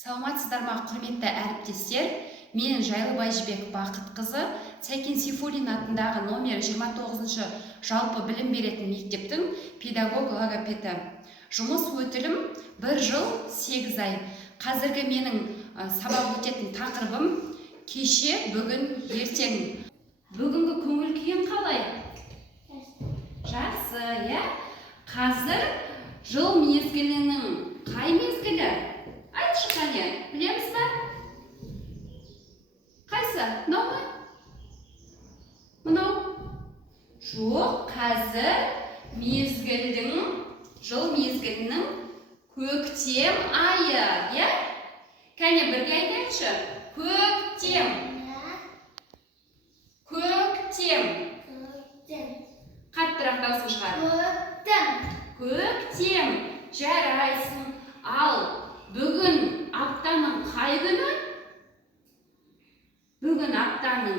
Саламатсыздар ма, құрметті әріптестер? Мен Жайлыбай Жібек Бақытқызы, Сәкен Сейфуллин атындағы номер 29-шы жалпы білім беретін мектептің педагог-логопеді. Жұмыс өтілім 1 жыл 8 ай. Қазіргі менің сабақ өтетін тақырыбым кеше, бүгін, ертең. Бүгінгі көңіл күйің қалай? Жақсы, иә? Қазір жыл мезгілінің қай мезгілі? Айтшы қане, білеміз ба? Қайсы? Мынау ма? Мынау? Жоқ, қазір жыл мезгілінің көктем айы, иә? Кәне бірге айтайықшы. Көктем. Көктем. Қаттырақ дауысын шығар. Көктем. Жарайсың. Ал бүгін аптаның қай күні? Бүгін аптаның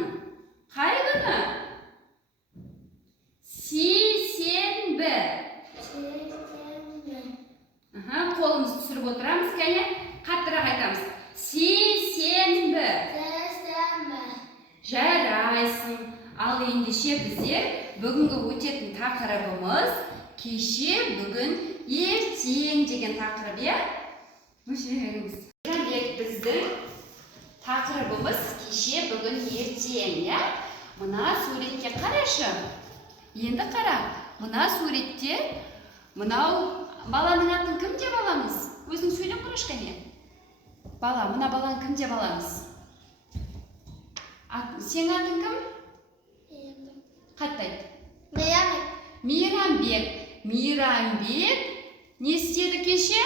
қай күні? Сейсенбі. Қолымызды түсіріп отырамыз, кәне қаттырақ айтамыз. Сейсенбі. Жарайсың. Ал ендеше біздер бүгінгі өтетін тақырыбымыз кеше, бүгін, ертең деген тақырып, иә? Біздің тақырыбымыз кеше, бүгін, ертең, иә? Мына суретке қарашы. Енді қара, мына суретте мынау баланың атын кім деп аламыз? Өзің сөйлеп қарашы кәне. Бала, мына баланы кім деп аламыз? Сен атың кім? Қаттайды. Мейрамбек. Мейрамбек не істеді кеше?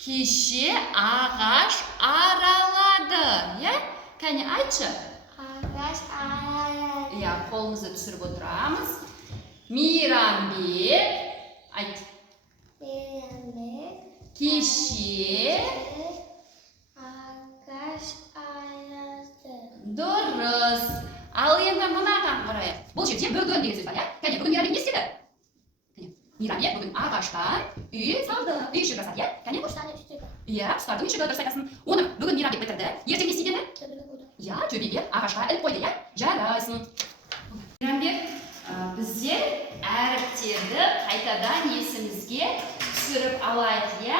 Кеше ағаш аралады, иә? Кәне айтшы. Ағаш аралады. Иә, қолымызды түсіріп отырамыз. Мейрамбек. Айт. Мейрамбек. Кеше ағаш аралады. Дұрыс. Ал енді мынаған қарайық. Бұл жерде бүгін деген сөз бар, иә? Кәне, бүгін Мейрамбек не істеді? Мейрамбек бүгін ағаштан үй салды. Үй іші жасады, иә? Кәне? Иә, құстардың ішігі дұрыс айтасың. Оны бүгін Мейрамбек бітірді. Ертең не істейді? Иә, төбеге ағашқа іліп қойды, иә? Жарайсың. Мейрамбек, біздер әріптерді қайтадан есімізге түсіріп алайық, иә?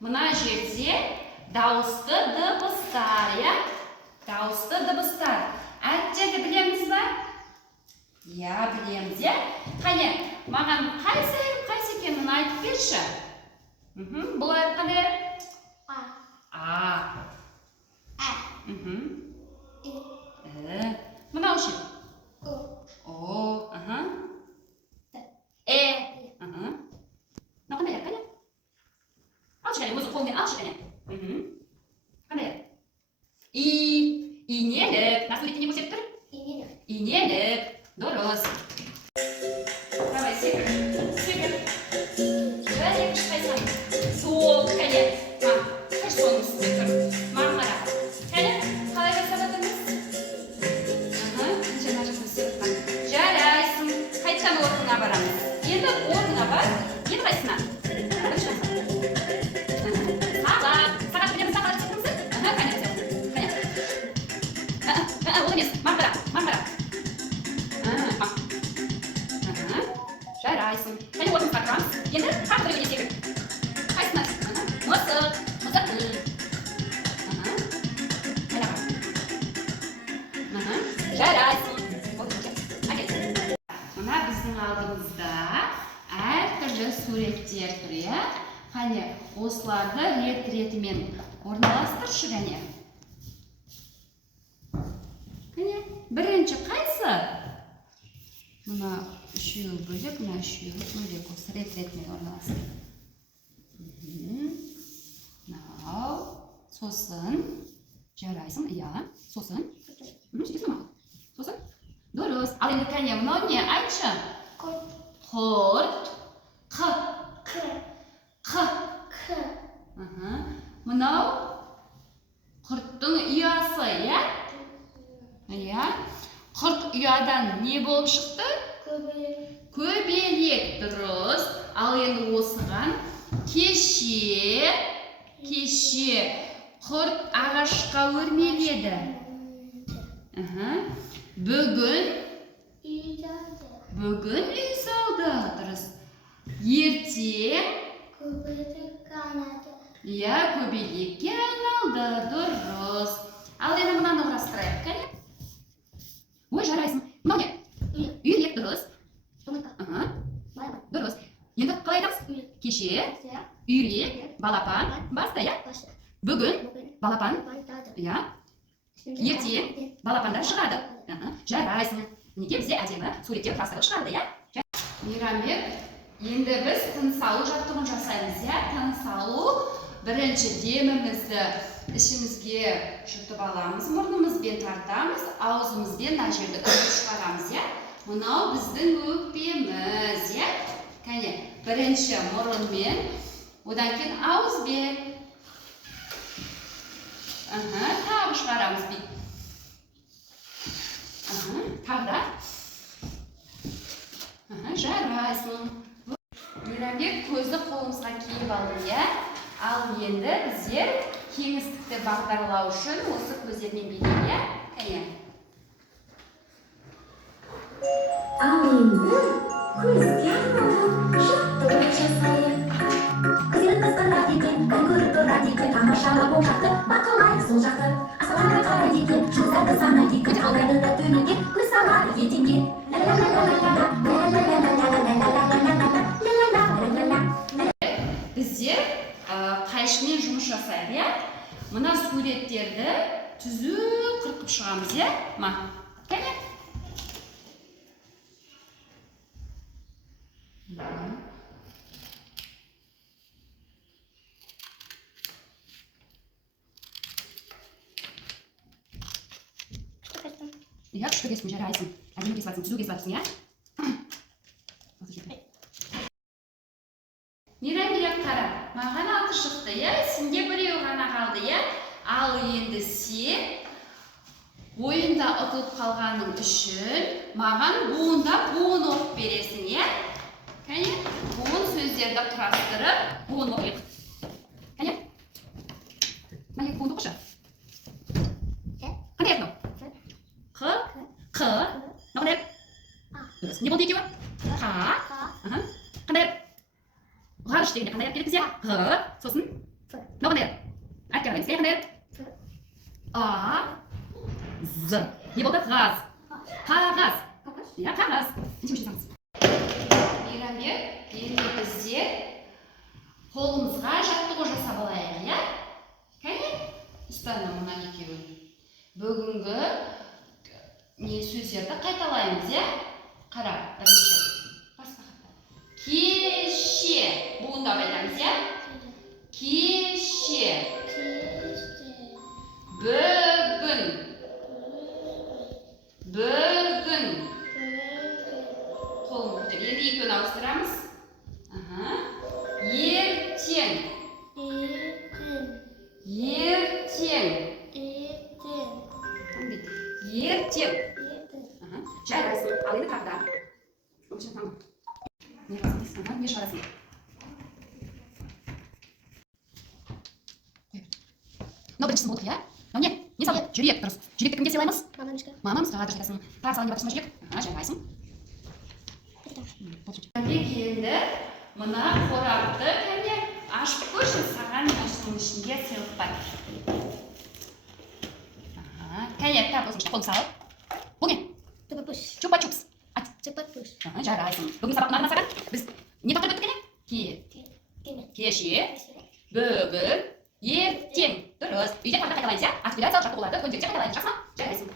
Мына жерде дауысты дыбыстар, иә? Дауысты дыбыстар. Әріптерді білеміз ба? Иә, білеміз, иә? Қане, маған қайсы әріп қайсы екенін айтып берші. Бұл әріп қандай әріп? А. Мынау ше? О. Э. Мынау қандай әріп, қане? Алшы кәне, өзі қолымен алшы кәне. Қандай әріп? И. Инелік. На суретте не көрсетіп тұр? Инелік. Инелік. Дұрыс. Давай, секір. Секір. Бір екінші қайсан. Сол, кәне. Қаш соның үстінде тұр. Маған қара. Кәне, қалай жасап отырмыз? Неше жасын істеп тұрған. Жарайсың. Қайтадан орнына барамыз. Енді орнына бар. Енді қайсына? Сағат. Сағат білеміз, сағат істейтімізді? Кәне, ол емес, маған қара. Маған қара. Жарайсың. Кәне орнымызға тұрамыз. Енді қақ бірігіне секір. Қайсына? Мысық. Мысық. Жарайсың. Мына біздің алдымызда әртүрлі суреттер тұр, иә? Қане, осыларды рет-ретімен орналастыршы кәне. Кәне, бірінші қайсы? Мына үшеуі бөлек, мына үшеуі бөлек. Осы рет-ретімен орналастыр. Мынау. Сосын. Жарайсың, иә. Сосын. Сөйтесің ма? Сосын. Дұрыс. Ал енді кәне, мынау не? Айтшы. Құрт. Құрт. Қ. Қ. Қ. Мынау құрттың ұясы, иә? Иә. Құрт ұядан не болып шықты? Көбелек. Дұрыс. Ал енді осыған кеше Кеше құрт ағашқа өрмеледі. Бүгін үй салды. Дұрыс. Ертең көбелекке айналды. Дұрыс. Ал енді мынаны құрастырайық, кәне? Ой, жарайсың. Мынау не? Үйрек, дұрыс. Дұрыс. Енді қалай айтамыз? Кеше, үйрек, балапан, басты, я? Бүгін балапан, я? Ертең балапандар шығады. Жарайсың. Неге бізде әдемі суреттер құрастырып шығарды, я? Мейрамбек, енді біз тыныс алу жаттығуын жасаймыз, я? Тыныс алу, бірінші демімізді ішімізге жұтып аламыз, мұрнымызбен тартамыз, аузымызбен мына жерді үтіп шығарамыз, я? Мынау біздің өкпеміз, я? Кәне, бірінші мұрынмен, одан кейін ауызбен. Тағы шығарамыз бейт. Тағы да. Жарайсың. Мейрамбек көзді қолымызға киіп алды, я? Ал енді біздер кеңістікті бағдарлау үшін осы көздермен билейік, я? Кәне. Ал енді көзге арналған жаттығу жасайық. Көздерін тастарлап екен, кім көріп тұрады екен, тамашалап оң жақты, бақылайық сол жақты. Аспанға қарайды екен, жұлдыздарды санайды екен, алдайды да төменге көз салады ертеңге. Біздер қайшымен жұмыс жасайды, я? Мына суреттерді түзу қырқып шығамыз, я? Кәне? Я күшті кестім, жарайсың. Әдемі кесіп атсың, түзу кесіп атсың, я? Мейрамбек қара, маған 6 шықты, я? Сенде біреу ғана қалды, я? Ал енді сен ойында ұтылып қалғаның үшін маған буындап буын оқып бересің, я? Кәне? Буын сөздерді құрастырып, буын оқиық. Кәне? Мәне буын оқышы. Қандай ек мынау? Қ. Қандай ек? Дұрыс. Не болды екеуі? Қа. Қандай ек? Ғарыш дегенде қандай ек келіп бізге? Қ. Сосын? Мынау қандай ек? Айтып қараймыз. Қандай ек? А. З. Не болды? Ғаз. Қағаз. Я, қағаз. Мейрамбек, енді біздер қолымызға жаттығу жасап алайық, я? Кәне? Ұстана мұна екеуін. Бүгінгі сөздерді қайталаймыз, я? Қара, бірінші. Кеше. Буындап айтамыз, я? Кеше. Бүгін. Бүгін. Қолын көтер. Енді екеуін ауыстырамыз. Ертең. Ертең. Ертең. Жарайсың. Ал енді тағы да. Не шығарасың? Мынау біріншісін болдық, я? Мынау не? Не салды? Жүрек, дұрыс. Жүректі кімге сыйлаймыз? Мамамызға дұрыс айтасың. Тағы салған деп жүрек? Жарайсың. Енді мына қорапты кәне ашып көрші, саған осының ішінде сыйлық бар. Кәне, тап осының қолын салып. Бұл не? Чупа-чупс. Жарайсың. Бүгін сабақ мағына саған біз не тақырып өттік кәне? Кеше, бүгін, ертең. Дұрыс. Үйде тағы да қайталаймыз, я? Артикуляциялық жаттығуларды көндіректе қайталаймыз, жақсы ма? Жарайсың.